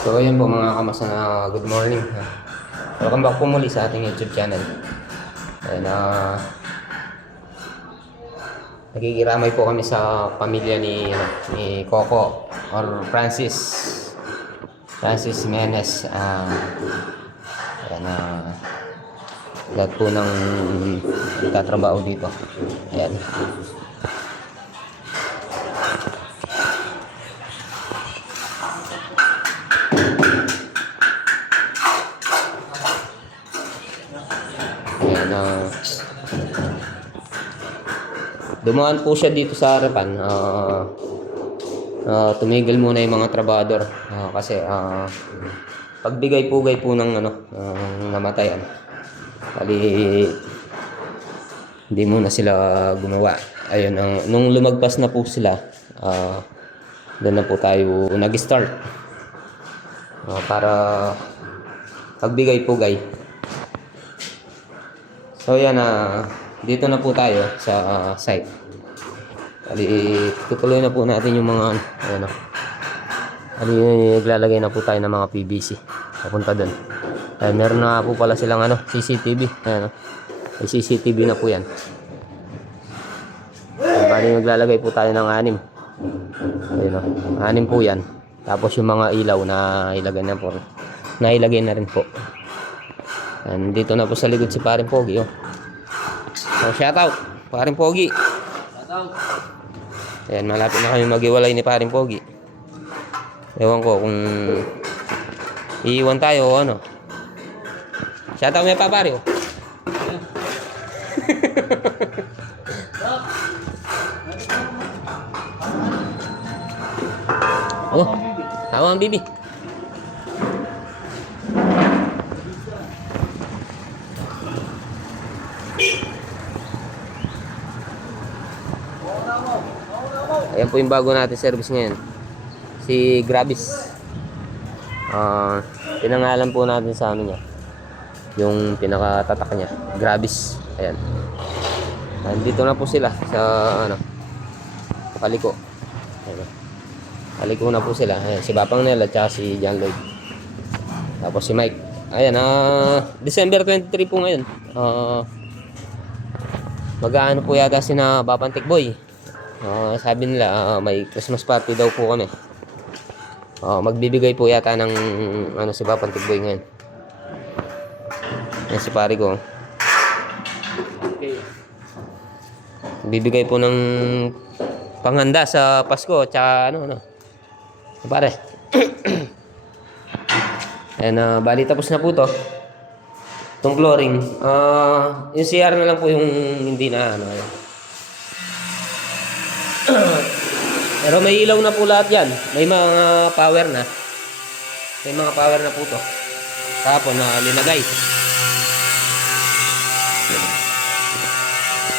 So ayan po mga kamasa na good morning. Welcome back po muli sa ating YouTube channel. Ayan, nakikiramay po kami sa pamilya ni Coco or Francis Menes. Ayan, lahat po ng tatrabaho dito. Ayan. Ayan, dumaan po siya dito sa harapan. Tumigil muna yung mga trabador kasi pagbigay-pugay po ng namatayan. Bali, hindi muna sila gumawa. Ayun, nung lumagpas na po sila, doon na po tayo nag-start para pagbigay-pugay. So yan, dito na po tayo sa site. Bali, tutuloy na po natin yung mga naglalagay na po tayo ng mga PVC papunta doon. Meron na po pala silang CCTV. May CCTV na po yan. Bali, naglalagay po tayo ng 6. Ayun, 6 po yan. Tapos yung mga ilaw na ilagay na po. Nailagay na rin po. Dito na po sa likod si Paring Pogi. So, shout out Paring Pogi. Shout out. Ayan, malapit na kami maghiwalay ni Paring Pogi. Ewan ko kung iiwan tayo o ano. Shout out may papari. Tawa ang bibi. Ayan po yung bago natin service ngayon, si Grabis. Pinangalan po natin sa niya, yung pinakatatak niya, Grabis. Ayan. Nandito na po sila sa paliko. Ayan. Paliko na po sila. Ayan, si Bapang Nel at saka si John Lloyd. Tapos si Mike. Ayan, December 23 po ngayon. Mag-aano po yata si na Bapantik Boy. Sabi nila may Christmas party daw po kami. Magbibigay po yata ng si Bapantik Boy ngayon. Yan si pare ko. Okay. Bibigay po ng panghanda sa Pasko at saka pare. Ayan, bali tapos na po to. Itong flooring. Yung CR na lang po yung hindi na pero may ilaw na po lahat yan. May mga power na. May mga power na po to. Tapos linagay.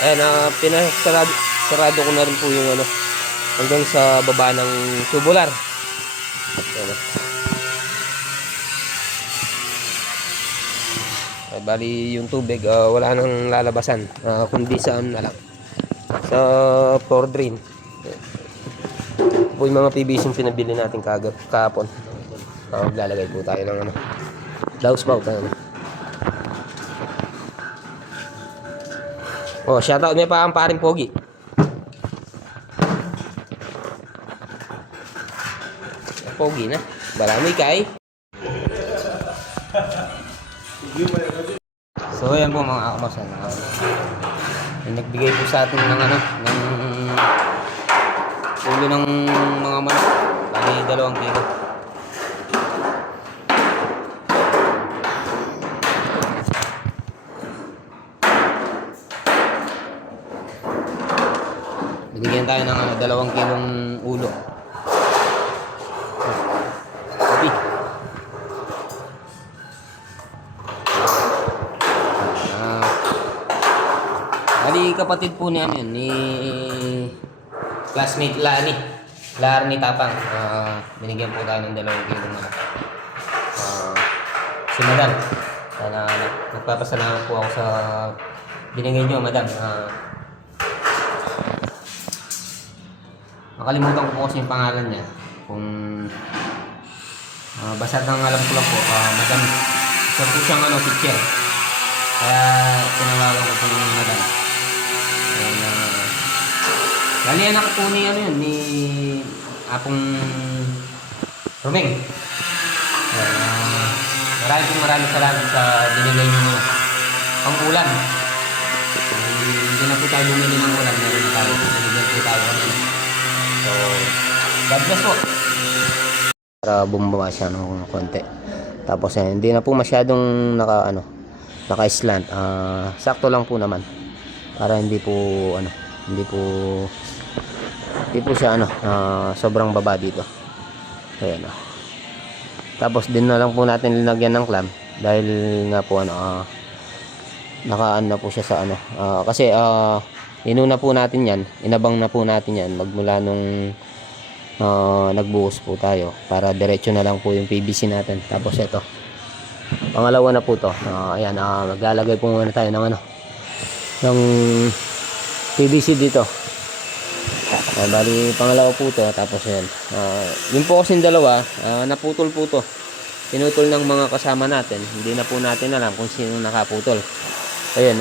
Ayan, sarado ko na rin po yung hanggang sa baba ng tubular. Ayan. Bali yung tubig wala nang lalabasan, kundi saan na lang sa floor drain. Po yung mga PVC yung pinabili natin kahapon. Lalagay po tayo ng downspout. Shoutout may pa ang Paring Pogi. Pogi na barami kay. So ayan po mga kamasan, nagbigay po sa atin ng ulo ng mga manok. Bali 2 kilo. Binigyan tayo ng 2 kilong ulo. Bali kapatid po namin ni classmate Larny Tapang. Binigyan po tayo ng 2 kilo manok. Si Madam, nagpapasalamat po ako sa binigay nyo, Madam. Nakalimutan ko po kasi yung pangalan niya. Kung Basta ang alam ko lang po, madam. Isa po siyang teacher. Kaya tinawagan ko po yung madam. Ayan, bali anak po ni yun, ni Apong Romeng. Maraming salamat sa binigay niyo ang ulam. Hindi na po tayo bumili ng ulam, meron na tayo. Binigyan po tayo kanina. So, God bless po. Para bumaba siya ng konti. Tapos hindi na po masyadong naka-slant. Sakto lang po naman. Para hindi po siya sobrang baba dito. Ayan. Tapos din na lang po natin linagyan ng clamp dahil nga po nakaan na po siya sa kasi inuna po natin yan, inabang na po natin yan magmula nung nagbuhos po tayo para diretso na lang po yung PVC natin. Tapos ito pangalawa na po to. Ayan, maglalagay po muna tayo ng ng PVC dito. Bali pangalawa po to. Tapos yan yun po kasing dalawa naputol po to, pinutol ng mga kasama natin. Hindi na po natin alam kung sino nakaputol. Ayun,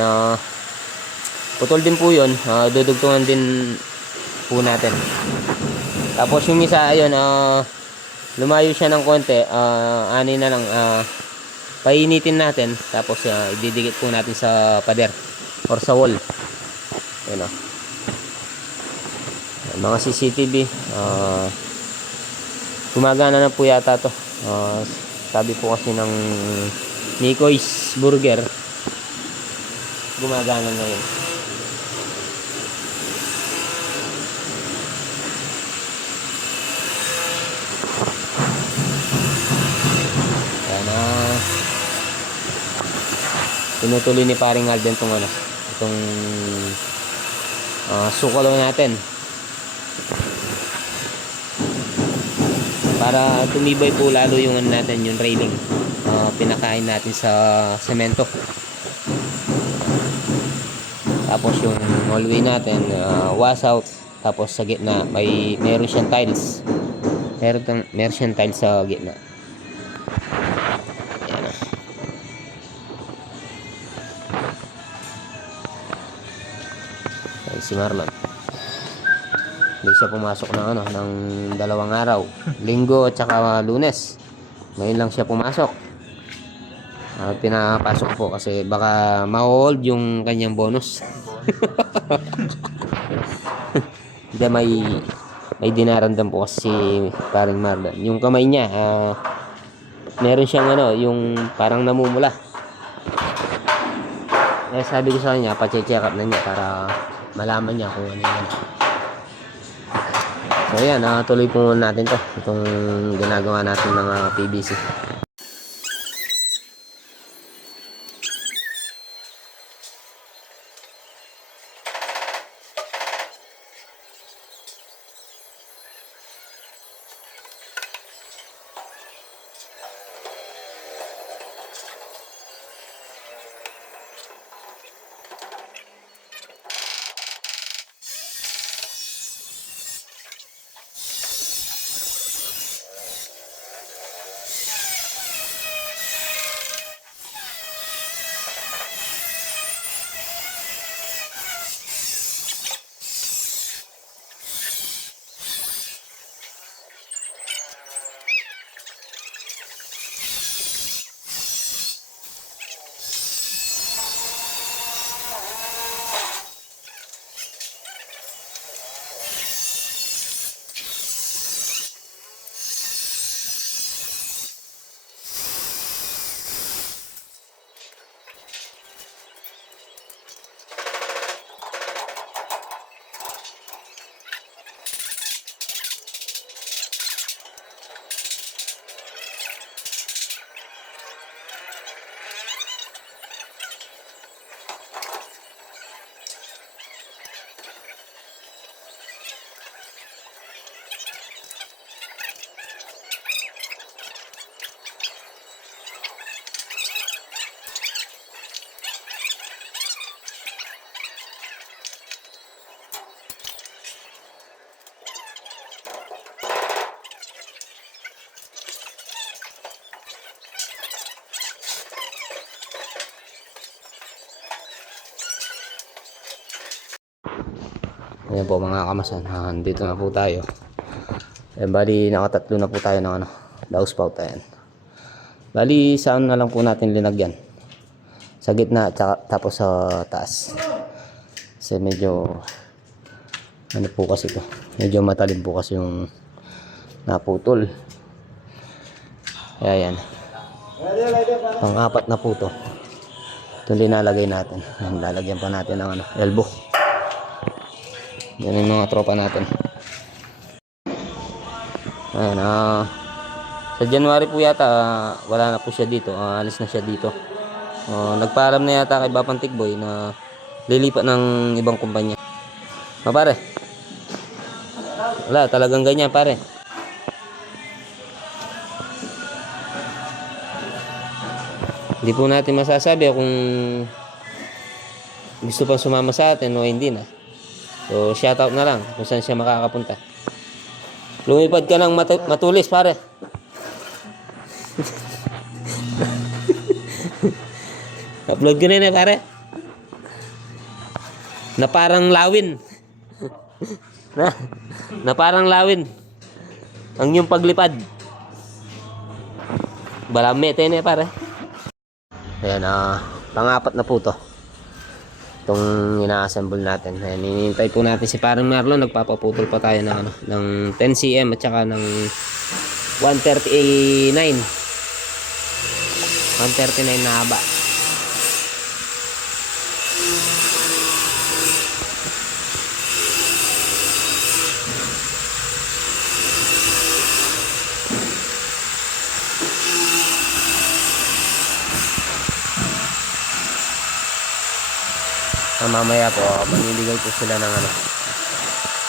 putol din po yun. Dudugtungan din po natin. Tapos yung isa, ayun, lumayo siya ng konti. Ani na lang, painitin natin. Tapos ididikit po natin sa pader or sa wall. Ayun, mga CCTV, gumagana na po yata to. Sabi po kasi ng Nico's Burger, gumagana na yun. Tinutuloy ni paring Alden itong sukalo natin para tumibay po lalo yung natin, yung railing. Pinakain natin sa semento. Tapos yung hallway natin wash out. Tapos sa gitna meron siyang tiles. Meron siyang tiles sa gitna. Si Marlon, hindi siya pumasok ng 2 araw, Linggo at saka Lunes. Ngayon lang siya pumasok. Pinapasok po kasi baka ma-hold yung kanyang bonus. Hindi, may dinaramdam po kasi si paring Marlon. Yung kamay niya meron siyang yung parang namumula. Kaya sabi ko sa kanya, pa-check up na niya para malaman niya kung ano yan. So yan, tuloy po muna natin itong ginagawa natin ng PVC. Ayan po mga kamasan. Dito na po tayo. Bali nakatatlo na po tayo ng dowspout. Ayan. Bali saan na lang po natin linagyan? Sa gitna at tapos sa taas. Kasi medyo ano po kasi to. Medyo matalim po kasi yung naputol. Kaya yan. Pang-apat na po to. Ito linalagay natin. Lalagyan pa natin ng elbow. Yan yung mga tropa natin. Ayan, sa January po yata, wala na po siya dito. Alis na siya dito. Nagpaalam na yata kay Bapang Tigboy na lilipat ng ibang kumpanya. Pare. Wala, talagang ganyan pare. Hindi po natin masasabi kung gusto pang sumama sa atin o hindi na. So, shoutout na lang kung saan siya makakapunta. Lumipad ka ng matulis, pare. Upload ko na pare. Na parang lawin. na parang lawin. Ang yung paglipad. Balamete na pare. Ayan, pang-apat na po to. Itong ina-assemble natin. Ayan, hinihintay po natin si parang Marlon. Nagpapaputol pa tayo ng, ng 10 cm at saka ng 139. 139 na haba. Mamaya po maniligaw po sila ng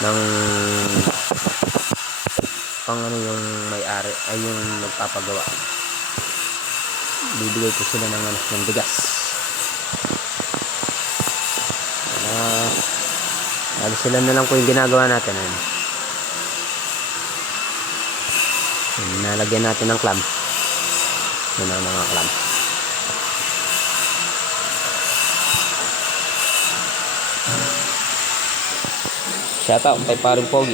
ng pang yung may-ari ay yung nagpapagawa. Bibigay po sila ng bigas. Sila na lang po yung ginagawa natin. Nalagyan natin ng clamp. Yun ang mga clamp. Shoutout kay paring Pogi.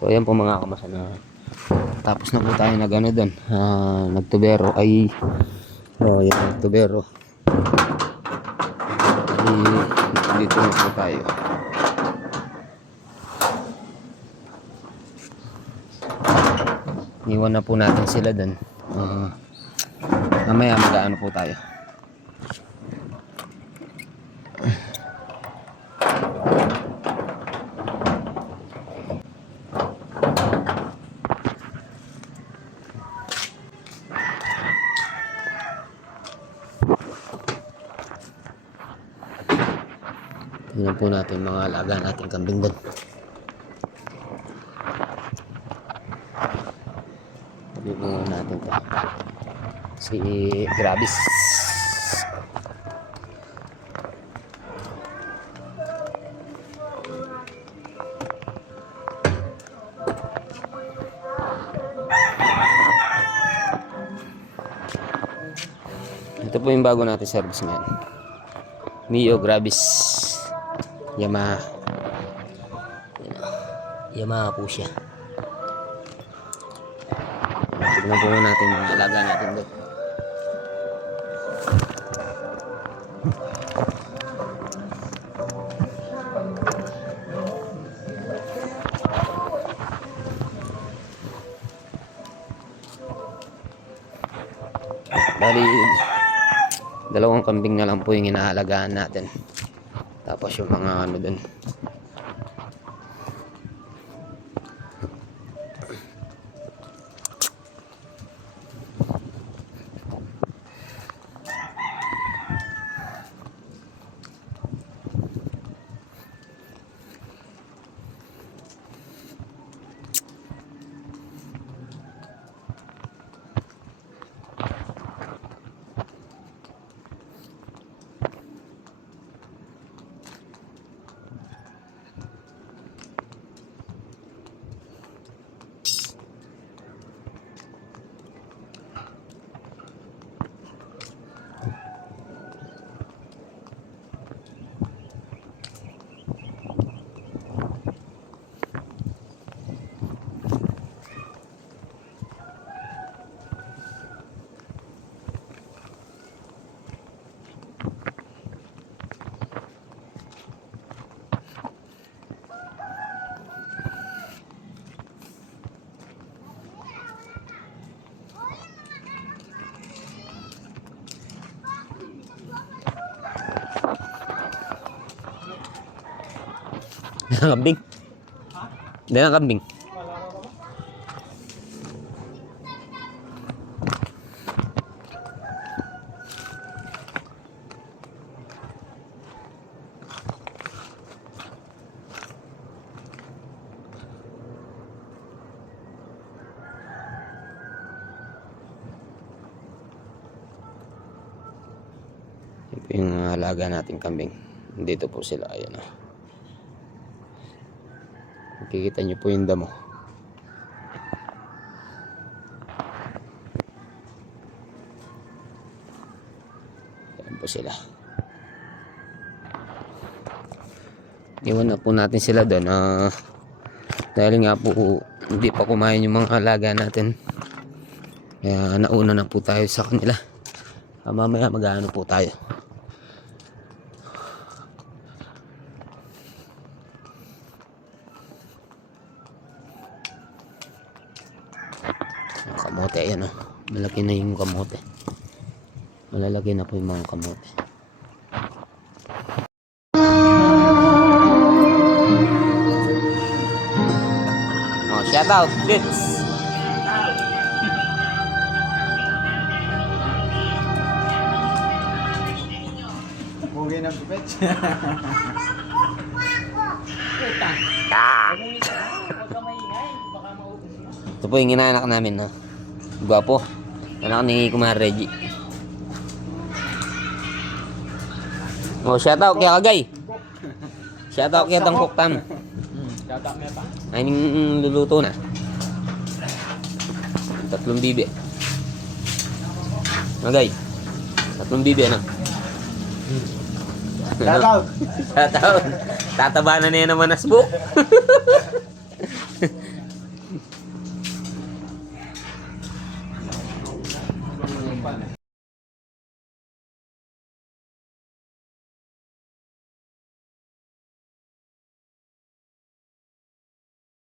So ayan po mga kamasan na tapos na po tayo doon. Nagtubero ay yan nagtubero. Dito na po tayo. Iwan na po natin sila doon. Mamaya mag-aano po tayo. Tingnan po natin mga alaga natin kambing doon. Tingnan natin to. Si Grabis. Ito po yung bago natin service man. Mio Grabis Yamaha. Yamaha po siya. Tignan po natin mga alaga natin doon. Bali, dalawang kambing na lang po yung inaalagaan natin. Tapos yung mga doon. Dalang kambing. Dalang kambing. Ito yung alaga nating kambing. Dito po sila. Ayan o. Makikita nyo po yung damo. Ayan po sila. Iwan na po natin sila doon. Dahil nga po hindi pa kumain yung mga alaga natin. Kaya nauna na po tayo sa kanila. Mamaya mag-ano po tayo. Kamote, ayan o. Malaki na yung kamote. Malalaki na po yung mga kamote. Oh, shout out, kids. Bugay ng pipet. Ah! Ito po yung inaanak namin, no? Gwapo. Anak ni Kumar Reggie. Oh, shout out kay Kagay. Shout out kay Tangkok Tam. Datak na pa. Ay, ning luluto na. 3 bibi. Kagay. 3 bibi, ano? Datak. Shout out. Tataba na niya naman asbo.